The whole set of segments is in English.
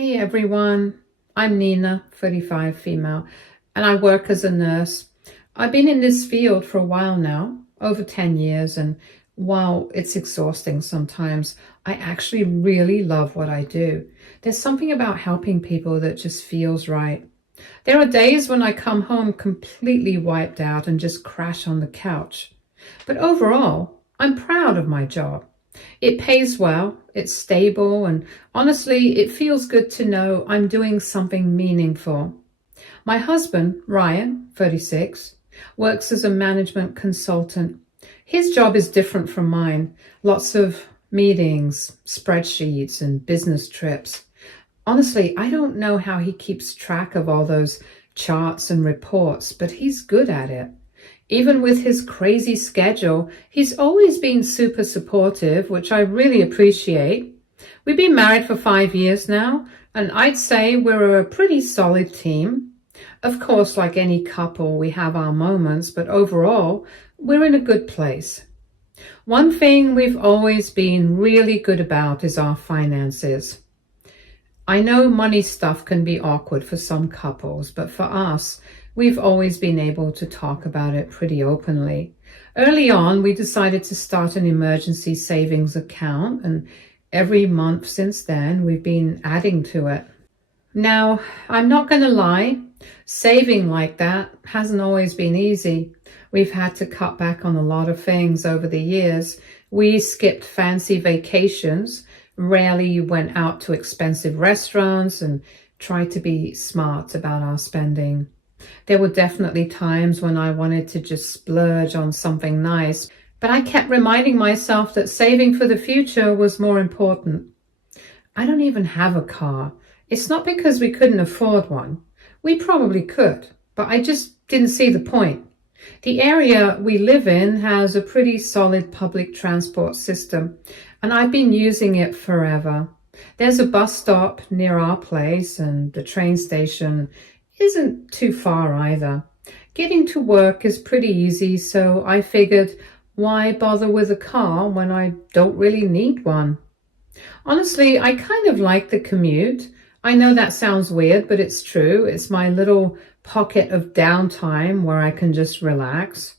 Hey everyone, I'm Nina, 35 female, and I work as a nurse. I've been in this field for a while now, over 10 years, and while it's exhausting sometimes, I actually really love what I do. There's something about helping people that just feels right. There are days when I come home completely wiped out and just crash on the couch. But overall, I'm proud of my job. It pays well, it's stable, and honestly, it feels good to know I'm doing something meaningful. My husband, Ryan, 36, works as a management consultant. His job is different from mine. Lots of meetings, spreadsheets, and business trips. Honestly, I don't know how he keeps track of all those charts and reports, but he's good at it. Even with his crazy schedule, he's always been super supportive, which I really appreciate. We've been married for 5 years now, and I'd say we're a pretty solid team. Of course, like any couple, we have our moments, but overall, we're in a good place. One thing we've always been really good about is our finances. I know money stuff can be awkward for some couples, but for us, we've always been able to talk about it pretty openly. Early on, we decided to start an emergency savings account, and every month since then, we've been adding to it. Now, I'm not going to lie, saving like that hasn't always been easy. We've had to cut back on a lot of things over the years. We skipped fancy vacations, rarely went out to expensive restaurants, and tried to be smart about our spending. There were definitely times when I wanted to just splurge on something nice, but I kept reminding myself that saving for the future was more important. I don't even have a car. It's not because we couldn't afford one. We probably could, but I just didn't see the point. The area we live in has a pretty solid public transport system, and I've been using it forever. There's a bus stop near our place, and the train station isn't too far either. Getting to work is pretty easy, so I figured, why bother with a car when I don't really need one? Honestly, I kind of like the commute. I know that sounds weird, but it's true. It's my little pocket of downtime where I can just relax.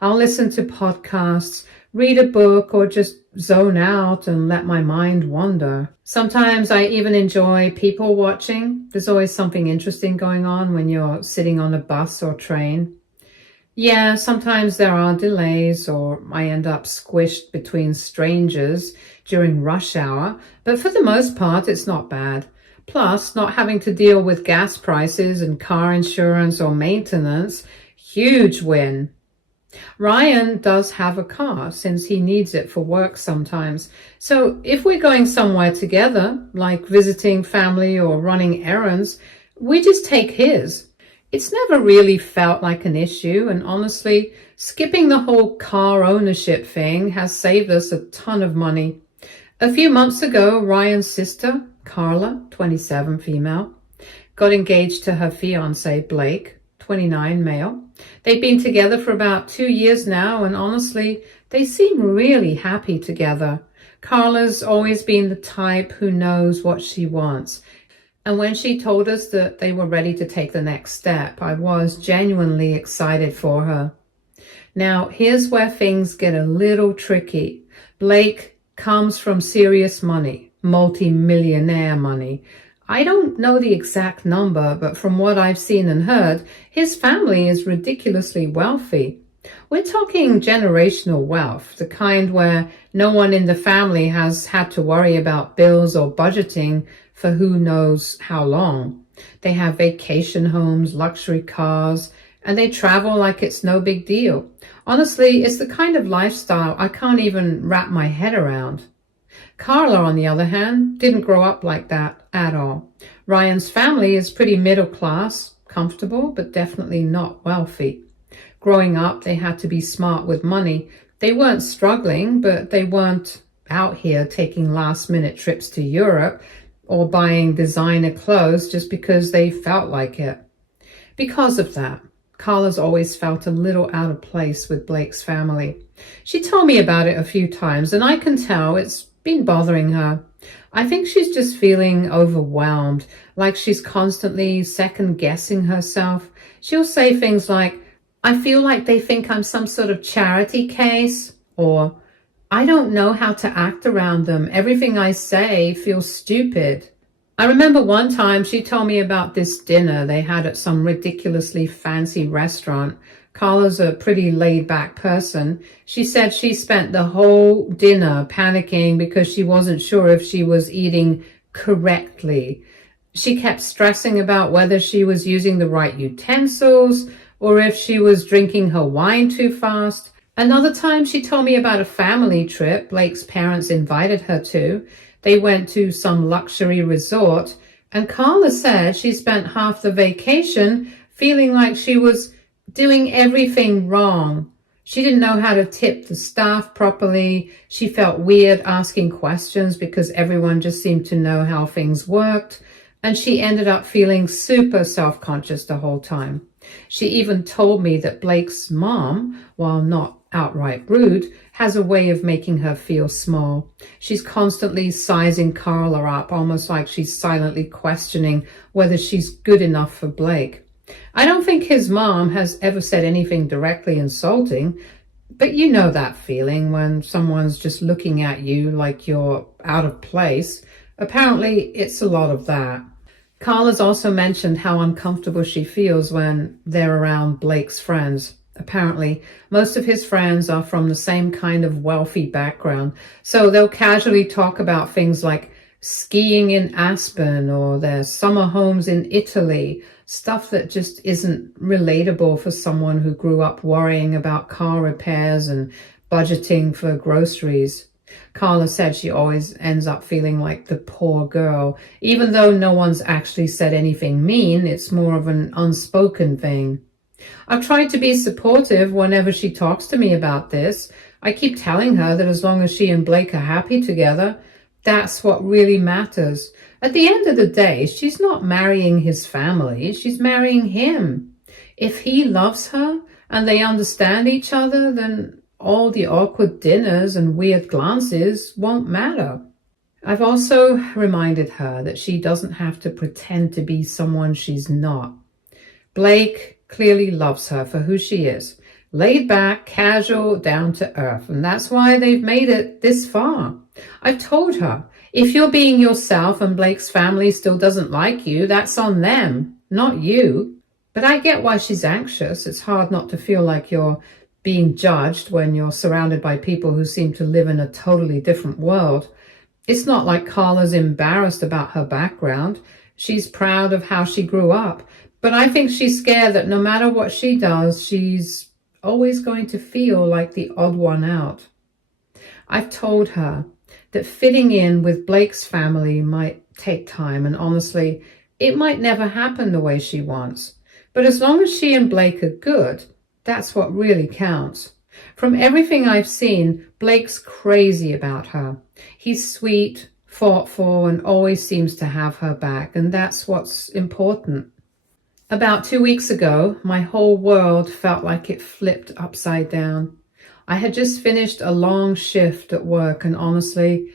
I'll listen to podcasts, read a book, or just zone out and let my mind wander. Sometimes I even enjoy people watching. There's always something interesting going on when you're sitting on a bus or train. Yeah, sometimes there are delays or I end up squished between strangers during rush hour, but for the most part, it's not bad. Plus, not having to deal with gas prices and car insurance or maintenance, huge win. Ryan does have a car since he needs it for work sometimes. So if we're going somewhere together, like visiting family or running errands, we just take his. It's never really felt like an issue, and honestly, skipping the whole car ownership thing has saved us a ton of money. A few months ago, Ryan's sister, Carla, 27 female, got engaged to her fiancé, Blake, 29 male. They've been together for about 2 years now, and honestly, they seem really happy together. Carla's always been the type who knows what she wants. And when she told us that they were ready to take the next step, I was genuinely excited for her. Now, here's where things get a little tricky. Blake comes from serious money, multi-millionaire money. I don't know the exact number, but from what I've seen and heard, his family is ridiculously wealthy. We're talking generational wealth, the kind where no one in the family has had to worry about bills or budgeting for who knows how long. They have vacation homes, luxury cars, and they travel like it's no big deal. Honestly, it's the kind of lifestyle I can't even wrap my head around. Carla, on the other hand, didn't grow up like that at all. Ryan's family is pretty middle class, comfortable, but definitely not wealthy. Growing up, they had to be smart with money. They weren't struggling, but they weren't out here taking last-minute trips to Europe or buying designer clothes just because they felt like it. Because of that, Carla's always felt a little out of place with Blake's family. She told me about it a few times, and I can tell it's been bothering her. I think she's just feeling overwhelmed, like she's constantly second guessing herself. She'll say things like, I feel like they think I'm some sort of charity case, or I don't know how to act around them. Everything I say feels stupid. I remember one time she told me about this dinner they had at some ridiculously fancy restaurant. Carla's a pretty laid-back person. She said she spent the whole dinner panicking because she wasn't sure if she was eating correctly. She kept stressing about whether she was using the right utensils or if she was drinking her wine too fast. Another time she told me about a family trip Blake's parents invited her to. They went to some luxury resort, and Carla said she spent half the vacation feeling like she was doing everything wrong. She didn't know how to tip the staff properly. She felt weird asking questions because everyone just seemed to know how things worked. And she ended up feeling super self-conscious the whole time. She even told me that Blake's mom, while not outright rude, has a way of making her feel small. She's constantly sizing Carla up, almost like she's silently questioning whether she's good enough for Blake. I don't think his mom has ever said anything directly insulting, but you know that feeling when someone's just looking at you like you're out of place. Apparently, it's a lot of that. Carla's also mentioned how uncomfortable she feels when they're around Blake's friends. Apparently, most of his friends are from the same kind of wealthy background, so they'll casually talk about things like skiing in Aspen or their summer homes in Italy, stuff that just isn't relatable for someone who grew up worrying about car repairs and budgeting for groceries. Carla said she always ends up feeling like the poor girl. Even though no one's actually said anything mean, it's more of an unspoken thing. I've tried to be supportive whenever she talks to me about this. I keep telling her that as long as she and Blake are happy together, that's what really matters. At the end of the day, she's not marrying his family, she's marrying him. If he loves her and they understand each other, then all the awkward dinners and weird glances won't matter. I've also reminded her that she doesn't have to pretend to be someone she's not. Blake clearly loves her for who she is. Laid back, casual, down to earth. And that's why they've made it this far. I've told her, if you're being yourself and Blake's family still doesn't like you, that's on them, not you. But I get why she's anxious. It's hard not to feel like you're being judged when you're surrounded by people who seem to live in a totally different world. It's not like Carla's embarrassed about her background. She's proud of how she grew up. But I think she's scared that no matter what she does, she's always going to feel like the odd one out. I've told her that fitting in with Blake's family might take time, and honestly, it might never happen the way she wants. But as long as she and Blake are good, that's what really counts. From everything I've seen, Blake's crazy about her. He's sweet, thoughtful, and always seems to have her back, and that's what's important. About 2 weeks ago, my whole world felt like it flipped upside down. I had just finished a long shift at work, and honestly,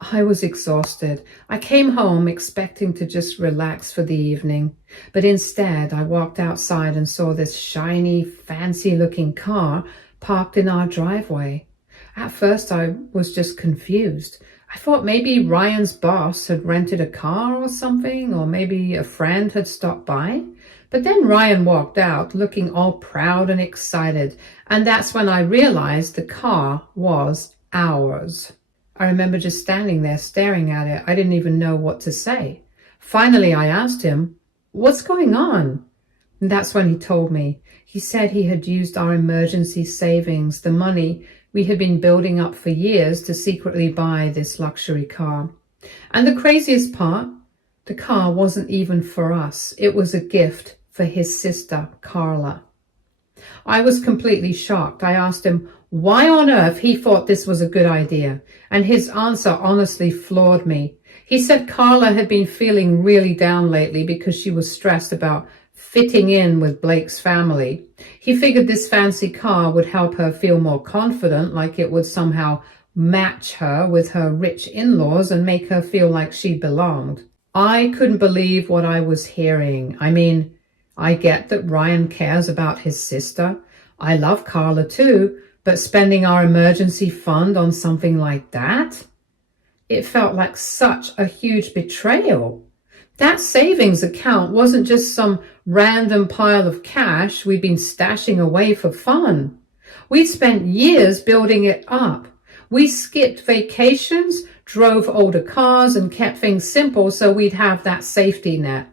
I was exhausted. I came home expecting to just relax for the evening, but instead I walked outside and saw this shiny, fancy-looking car parked in our driveway. At first I was just confused. I thought maybe Ryan's boss had rented a car or something, or maybe a friend had stopped by. But then Ryan walked out looking all proud and excited, and that's when I realized the car was ours. I remember just standing there staring at it. I didn't even know what to say. Finally, I asked him, "What's going on?" And that's when he told me. He said he had used our emergency savings, the money we had been building up for years, to secretly buy this luxury car. And the craziest part, the car wasn't even for us. It was a gift for his sister, Carla. I was completely shocked. I asked him why on earth he thought this was a good idea, and his answer honestly floored me. He said Carla had been feeling really down lately because she was stressed about fitting in with Blake's family. He figured this fancy car would help her feel more confident, like it would somehow match her with her rich in-laws and make her feel like she belonged. I couldn't believe what I was hearing. I mean, I get that Ryan cares about his sister. I love Carla too, but spending our emergency fund on something like that? It felt like such a huge betrayal. That savings account wasn't just some random pile of cash we'd been stashing away for fun. We'd spent years building it up. We skipped vacations, drove older cars, and kept things simple so we'd have that safety net.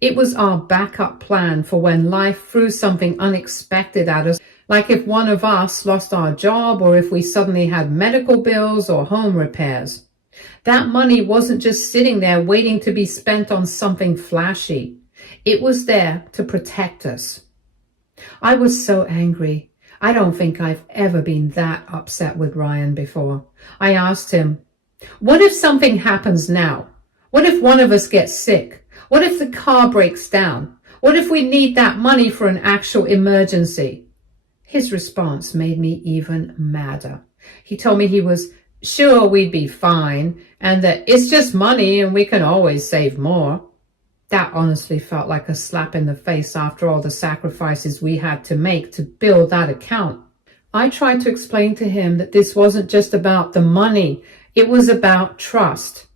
It was our backup plan for when life threw something unexpected at us, like if one of us lost our job or if we suddenly had medical bills or home repairs. That money wasn't just sitting there waiting to be spent on something flashy. It was there to protect us. I was so angry. I don't think I've ever been that upset with Ryan before. I asked him, what if something happens now? What if one of us gets sick? What if the car breaks down? What if we need that money for an actual emergency? His response made me even madder. He told me he was sure we'd be fine and that it's just money and we can always save more. That honestly felt like a slap in the face after all the sacrifices we had to make to build that account. I tried to explain to him that this wasn't just about the money, it was about trust.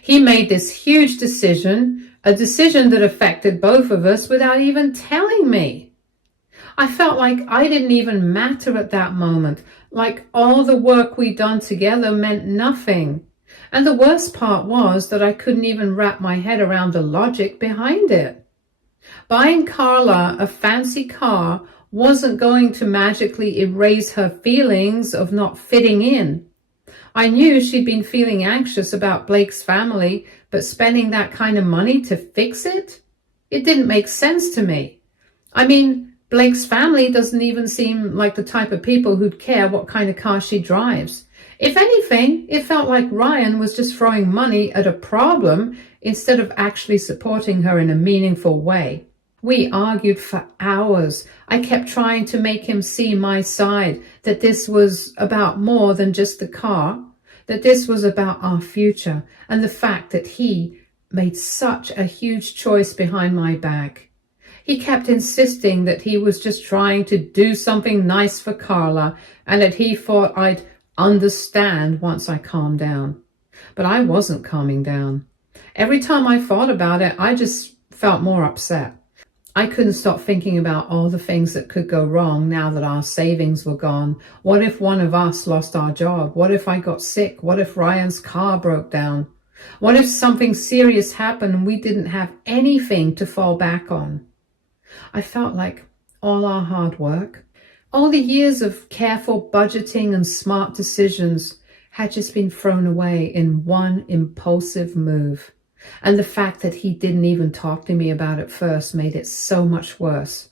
He made this huge decision, a decision that affected both of us without even telling me. I felt like I didn't even matter at that moment, like all the work we'd done together meant nothing. And the worst part was that I couldn't even wrap my head around the logic behind it. Buying Carla a fancy car wasn't going to magically erase her feelings of not fitting in. I knew she'd been feeling anxious about Blake's family, but spending that kind of money to fix it? It didn't make sense to me. I mean, Blake's family doesn't even seem like the type of people who'd care what kind of car she drives. If anything, it felt like Ryan was just throwing money at a problem instead of actually supporting her in a meaningful way. We argued for hours. I kept trying to make him see my side, that this was about more than just the car, that this was about our future, and the fact that he made such a huge choice behind my back. He kept insisting that he was just trying to do something nice for Carla and that he thought I'd understand once I calmed down. But I wasn't calming down. Every time I thought about it, I just felt more upset. I couldn't stop thinking about all the things that could go wrong now that our savings were gone. What if one of us lost our job? What if I got sick? What if Ryan's car broke down? What if something serious happened and we didn't have anything to fall back on? I felt like all our hard work, all the years of careful budgeting and smart decisions had just been thrown away in one impulsive move. And the fact that he didn't even talk to me about it first made it so much worse.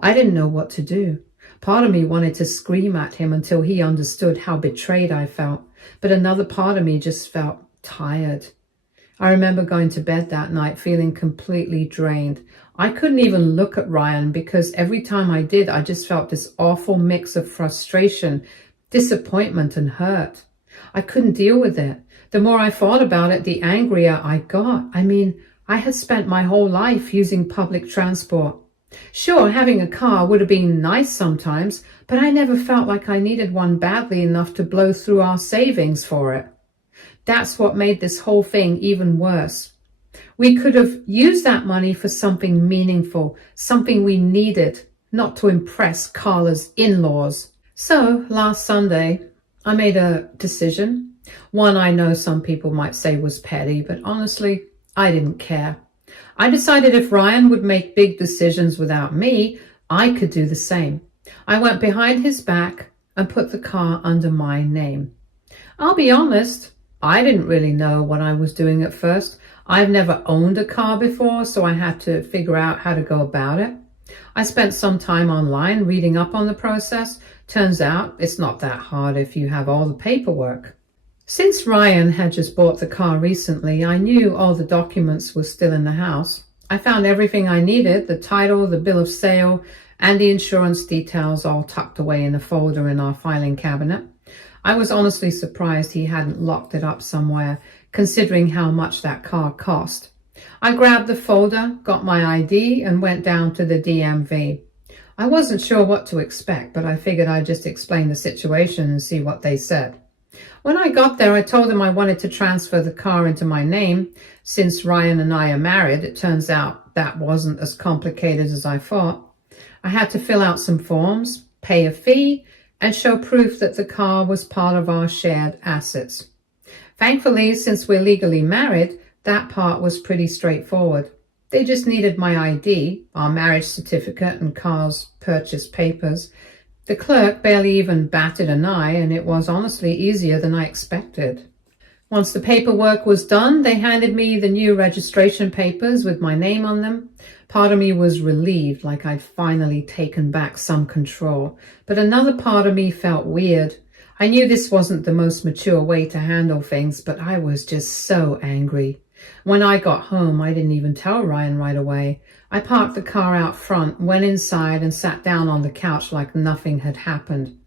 I didn't know what to do. Part of me wanted to scream at him until he understood how betrayed I felt, but another part of me just felt tired. I remember going to bed that night feeling completely drained. I couldn't even look at Ryan because every time I did, I just felt this awful mix of frustration, disappointment, and hurt. I couldn't deal with it. The more I thought about it, the angrier I got. I mean, I had spent my whole life using public transport. Sure, having a car would have been nice sometimes, but I never felt like I needed one badly enough to blow through our savings for it. That's what made this whole thing even worse. We could have used that money for something meaningful, something we needed, not to impress Carla's in-laws. So last Sunday, I made a decision. One I know some people might say was petty, but honestly, I didn't care. I decided if Ryan would make big decisions without me, I could do the same. I went behind his back and put the car under my name. I'll be honest, I didn't really know what I was doing at first. I've never owned a car before, so I had to figure out how to go about it. I spent some time online reading up on the process. Turns out it's not that hard if you have all the paperwork. Since Ryan had just bought the car recently, I knew all the documents were still in the house. I found everything I needed, the title, the bill of sale, and the insurance details all tucked away in a folder in our filing cabinet. I was honestly surprised he hadn't locked it up somewhere, considering how much that car cost. I grabbed the folder, got my ID, and went down to the DMV. I wasn't sure what to expect, but I figured I'd just explain the situation and see what they said. When I got there, I told them I wanted to transfer the car into my name. Since Ryan and I are married, it turns out that wasn't as complicated as I thought. I had to fill out some forms, pay a fee, and show proof that the car was part of our shared assets. Thankfully, since we're legally married, that part was pretty straightforward. They just needed my ID, our marriage certificate, and car's purchase papers. The clerk barely even batted an eye, and it was honestly easier than I expected. Once the paperwork was done, they handed me the new registration papers with my name on them. Part of me was relieved, like I'd finally taken back some control, but another part of me felt weird. I knew this wasn't the most mature way to handle things, but I was just so angry. When I got home, I didn't even tell Ryan right away. I parked the car out front, went inside, and sat down on the couch like nothing had happened.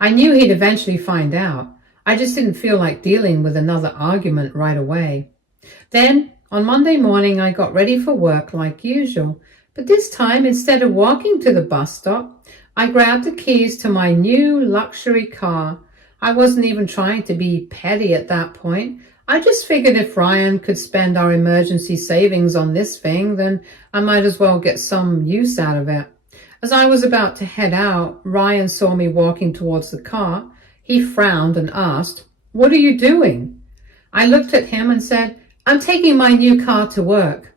I knew he'd eventually find out. I just didn't feel like dealing with another argument right away. Then, on Monday morning, I got ready for work like usual. But this time, instead of walking to the bus stop, I grabbed the keys to my new luxury car. I wasn't even trying to be petty at that point. I just figured if Ryan could spend our emergency savings on this thing, then I might as well get some use out of it. As I was about to head out, Ryan saw me walking towards the car. He frowned and asked, "What are you doing?" I looked at him and said, "I'm taking my new car to work."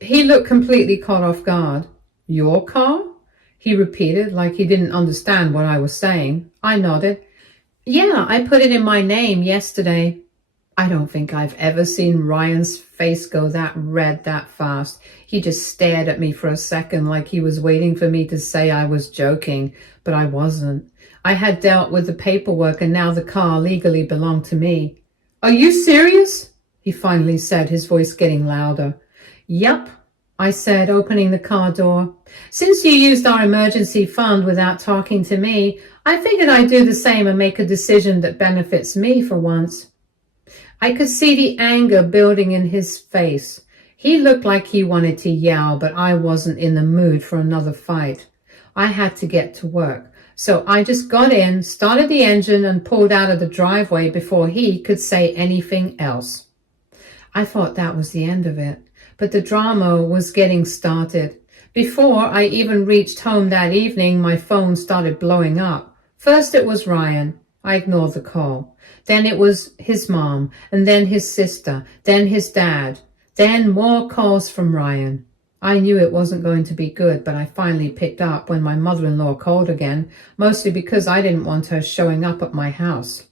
He looked completely caught off guard. "Your car?" he repeated like he didn't understand what I was saying. I nodded. "Yeah, I put it in my name yesterday." I don't think I've ever seen Ryan's face go that red that fast. He just stared at me for a second like he was waiting for me to say I was joking, but I wasn't. I had dealt with the paperwork and now the car legally belonged to me. "Are you serious?" he finally said, his voice getting louder. "Yup," I said, opening the car door. "Since you used our emergency fund without talking to me, I figured I'd do the same and make a decision that benefits me for once." I could see the anger building in his face. He looked like he wanted to yell, but I wasn't in the mood for another fight. I had to get to work, so I just got in, started the engine, and pulled out of the driveway before he could say anything else. I thought that was the end of it, but the drama was getting started. Before I even reached home that evening, my phone started blowing up. First it was Ryan. I ignored the call. Then it was his mom, and then his sister, then his dad, then more calls from Ryan. I knew it wasn't going to be good, but I finally picked up when my mother-in-law called again, mostly because I didn't want her showing up at my house.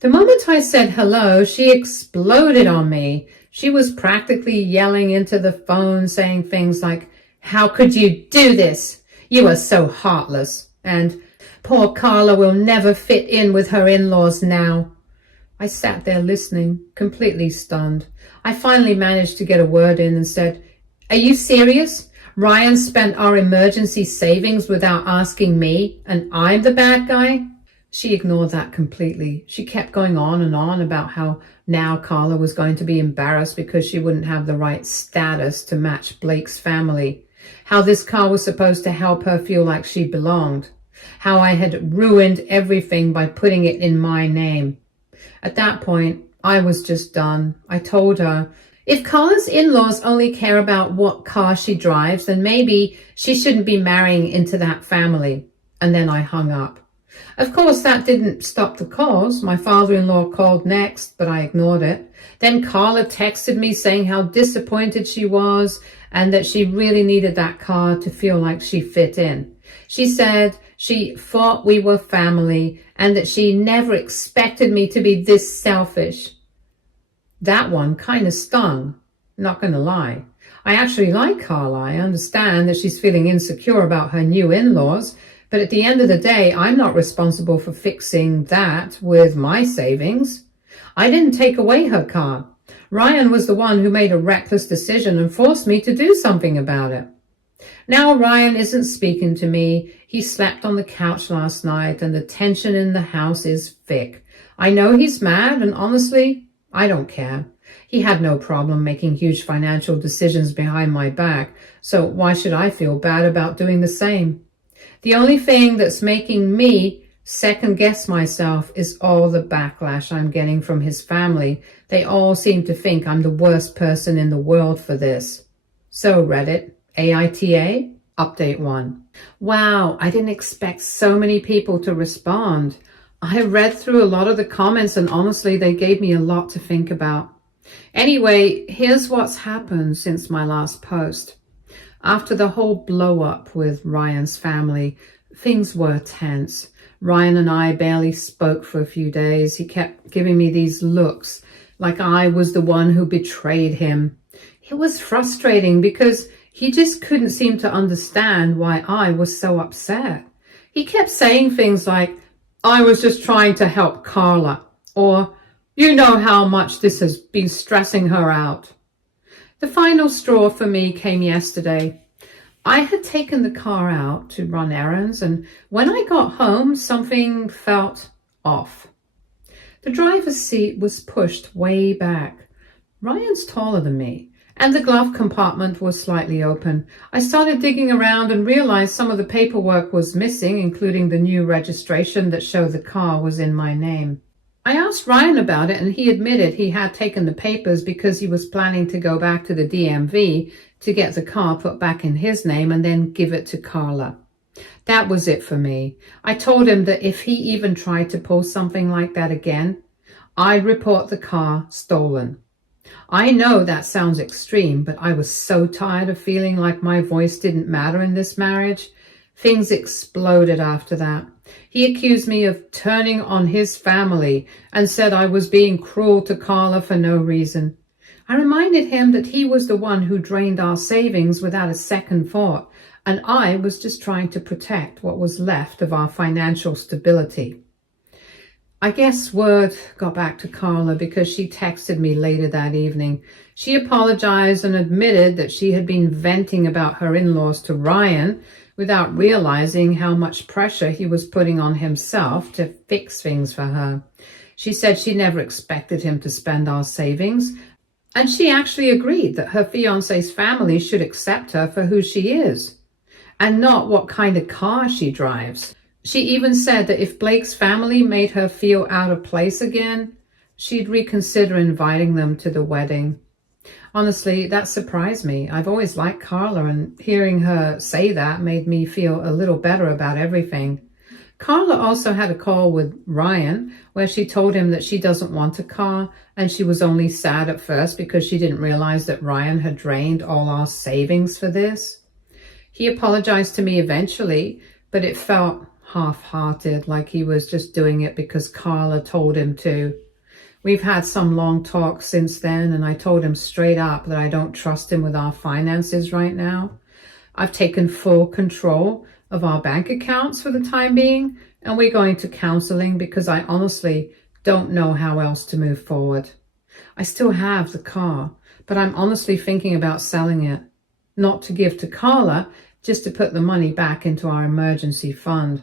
The moment I said hello, she exploded on me. She was practically yelling into the phone, saying things like, "How could you do this? You are so heartless," and "Poor Carla will never fit in with her in-laws now." I sat there listening, completely stunned. I finally managed to get a word in and said, "Are you serious? Ryan spent our emergency savings without asking me, and I'm the bad guy?" She ignored that completely. She kept going on and on about how now Carla was going to be embarrassed because she wouldn't have the right status to match Blake's family. How this car was supposed to help her feel like she belonged. How I had ruined everything by putting it in my name. At that point, I was just done. I told her, if Carla's in-laws only care about what car she drives, then maybe she shouldn't be marrying into that family. And then I hung up. Of course, that didn't stop the calls. My father-in-law called next, but I ignored it. Then Carla texted me saying how disappointed she was and that she really needed that car to feel like she fit in. She said she thought we were family and that she never expected me to be this selfish. That one kind of stung, not going to lie. I actually like Carla. I understand that she's feeling insecure about her new in-laws, but at the end of the day, I'm not responsible for fixing that with my savings. I didn't take away her car. Ryan was the one who made a reckless decision and forced me to do something about it. Now Ryan isn't speaking to me. He slept on the couch last night and the tension in the house is thick. I know he's mad and honestly, I don't care. He had no problem making huge financial decisions behind my back, so why should I feel bad about doing the same? The only thing that's making me second guess myself is all the backlash I'm getting from his family. They all seem to think I'm the worst person in the world for this. So Reddit, aita, update 1. Wow, I didn't expect so many people to respond. I read through a lot of the comments and honestly, they gave me a lot to think about. Anyway, here's what's happened since my last post. After the whole blow up with Ryan's family, things were tense. Ryan and I barely spoke for a few days. He kept giving me these looks like I was the one who betrayed him. It was frustrating because he just couldn't seem to understand why I was so upset. He kept saying things like, I was just trying to help Carla, or you know how much this has been stressing her out. The final straw for me came yesterday. I had taken the car out to run errands, and when I got home, something felt off. The driver's seat was pushed way back. Ryan's taller than me, and the glove compartment was slightly open. I started digging around and realized some of the paperwork was missing, including the new registration that showed the car was in my name. I asked Ryan about it and he admitted he had taken the papers because he was planning to go back to the DMV to get the car put back in his name and then give it to Carla. That was it for me. I told him that if he even tried to pull something like that again, I'd report the car stolen. I know that sounds extreme, but I was so tired of feeling like my voice didn't matter in this marriage. Things exploded after that. He accused me of turning on his family and said I was being cruel to Carla for no reason. I reminded him that he was the one who drained our savings without a second thought, and I was just trying to protect what was left of our financial stability. I guess word got back to Carla because she texted me later that evening. She apologized and admitted that she had been venting about her in-laws to Ryan without realizing how much pressure he was putting on himself to fix things for her. She said she never expected him to spend our savings, and she actually agreed that her fiancé's family should accept her for who she is, and not what kind of car she drives. She even said that if Blake's family made her feel out of place again, she'd reconsider inviting them to the wedding. Honestly, that surprised me. I've always liked Carla, and hearing her say that made me feel a little better about everything. Carla also had a call with Ryan where she told him that she doesn't want a car, and she was only sad at first because she didn't realize that Ryan had drained all our savings for this. He apologized to me eventually, but it felt half-hearted, like he was just doing it because Carla told him to. We've had some long talks since then, and I told him straight up that I don't trust him with our finances right now. I've taken full control of our bank accounts for the time being, and we're going to counseling because I honestly don't know how else to move forward. I still have the car, but I'm honestly thinking about selling it. Not to give to Carla, just to put the money back into our emergency fund.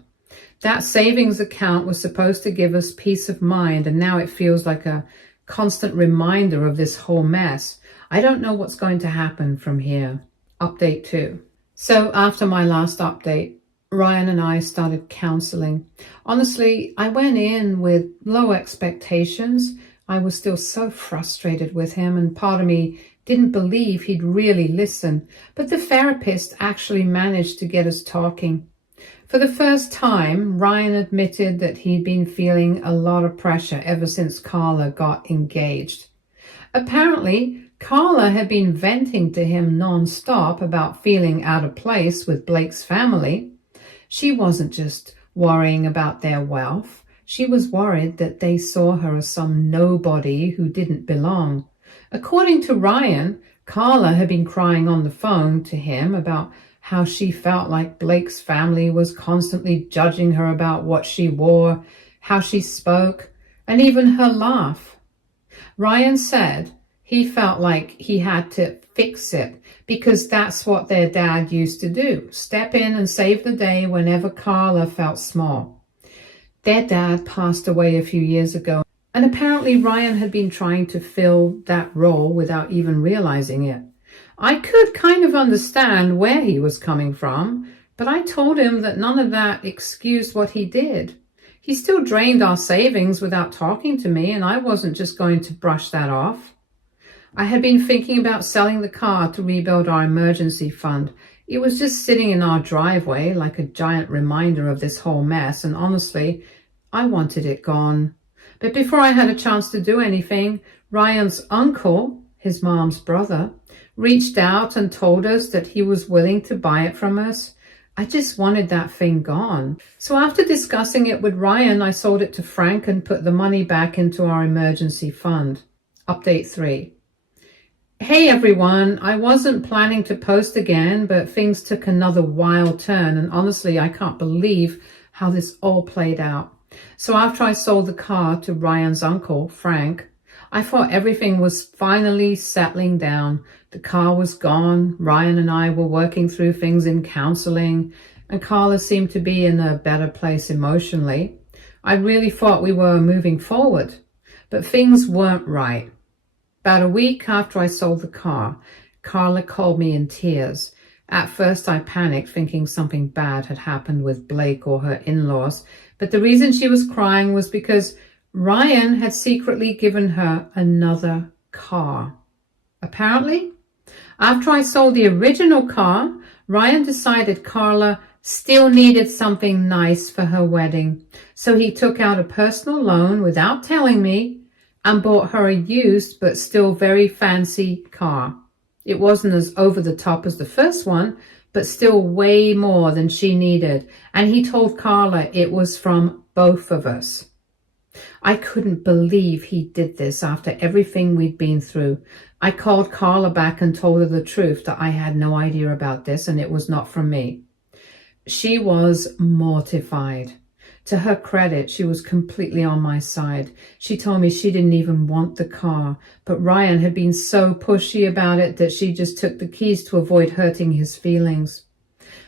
That savings account was supposed to give us peace of mind, and now it feels like a constant reminder of this whole mess. I don't know what's going to happen from here. Update 2. So after my last update, Ryan and I started counseling. Honestly, I went in with low expectations. I was still so frustrated with him, and part of me didn't believe he'd really listen. But the therapist actually managed to get us talking. For the first time, Ryan admitted that he'd been feeling a lot of pressure ever since Carla got engaged. Apparently, Carla had been venting to him non-stop about feeling out of place with Blake's family. She wasn't just worrying about their wealth. She was worried that they saw her as some nobody who didn't belong. According to Ryan, Carla had been crying on the phone to him about how she felt like Blake's family was constantly judging her about what she wore, how she spoke, and even her laugh. Ryan said He felt like he had to fix it because that's what their dad used to do. Step in and save the day whenever Carla felt small. Their dad passed away a few years ago, and apparently Ryan had been trying to fill that role without even realizing it. I could kind of understand where he was coming from, but I told him that none of that excused what he did. He still drained our savings without talking to me, and I wasn't just going to brush that off. I had been thinking about selling the car to rebuild our emergency fund. It was just sitting in our driveway like a giant reminder of this whole mess, and honestly, I wanted it gone. But before I had a chance to do anything, Ryan's uncle, his mom's brother, reached out and told us that he was willing to buy it from us. I just wanted that thing gone. So after discussing it with Ryan, I sold it to Frank and put the money back into our emergency fund. Update 3. Hey everyone, I wasn't planning to post again, but things took another wild turn, and honestly, I can't believe how this all played out. So after I sold the car to Ryan's uncle, Frank, I thought everything was finally settling down. The car was gone, Ryan and I were working through things in counseling, and Carla seemed to be in a better place emotionally. I really thought we were moving forward, but things weren't right. About a week after I sold the car, Carla called me in tears. At first I panicked, thinking something bad had happened with Blake or her in-laws, but the reason she was crying was because Ryan had secretly given her another car. Apparently, after I sold the original car, Ryan decided Carla still needed something nice for her wedding, so he took out a personal loan without telling me and bought her a used but still very fancy car. It wasn't as over the top as the first one, but still way more than she needed. And he told Carla it was from both of us. I couldn't believe he did this after everything we'd been through. I called Carla back and told her the truth, that I had no idea about this and it was not from me. She was mortified. To her credit, she was completely on my side. She told me she didn't even want the car, but Ryan had been so pushy about it that she just took the keys to avoid hurting his feelings.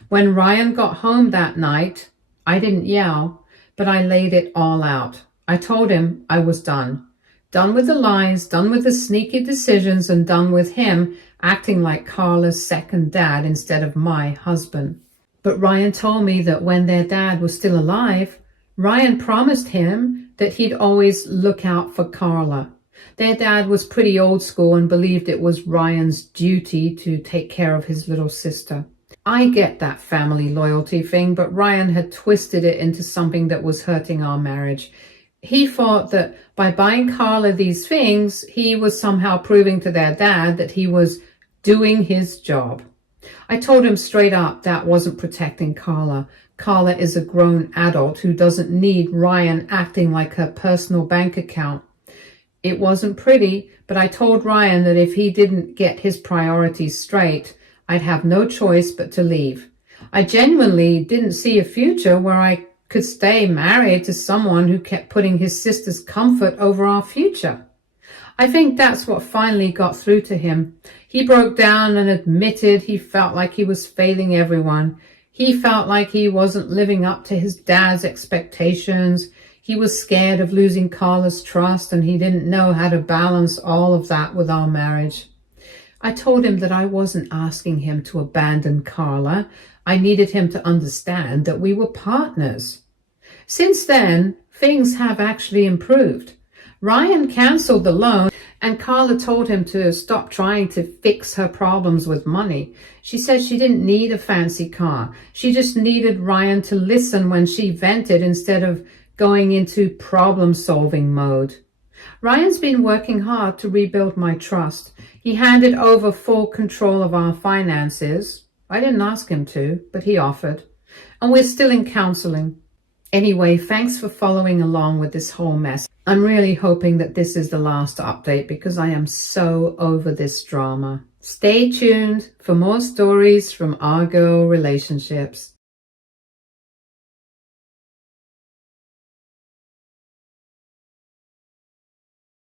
When Ryan got home that night, I didn't yell, but I laid it all out. I told him I was done. Done with the lies, done with the sneaky decisions, and done with him acting like Carla's second dad instead of my husband. But Ryan told me that when their dad was still alive, Ryan promised him that he'd always look out for Carla. Their dad was pretty old school and believed it was Ryan's duty to take care of his little sister. I get that family loyalty thing, but Ryan had twisted it into something that was hurting our marriage. He thought that by buying Carla these things, he was somehow proving to their dad that he was doing his job. I told him straight up that wasn't protecting Carla. Carla is a grown adult who doesn't need Ryan acting like her personal bank account. It wasn't pretty, but I told Ryan that if he didn't get his priorities straight, I'd have no choice but to leave. I genuinely didn't see a future where I could stay married to someone who kept putting his sister's comfort over our future. I think that's what finally got through to him. He broke down and admitted he felt like he was failing everyone. He felt like he wasn't living up to his dad's expectations. He was scared of losing Carla's trust, and he didn't know how to balance all of that with our marriage. I told him that I wasn't asking him to abandon Carla. I needed him to understand that we were partners. Since then, things have actually improved. Ryan canceled the loan, and Carla told him to stop trying to fix her problems with money. She said she didn't need a fancy car. She just needed Ryan to listen when she vented instead of going into problem-solving mode. Ryan's been working hard to rebuild my trust. He handed over full control of our finances. I didn't ask him to, but he offered. And we're still in counseling. Anyway, thanks for following along with this whole mess. I'm really hoping that this is the last update because I am so over this drama. Stay tuned for more stories from our girl relationships.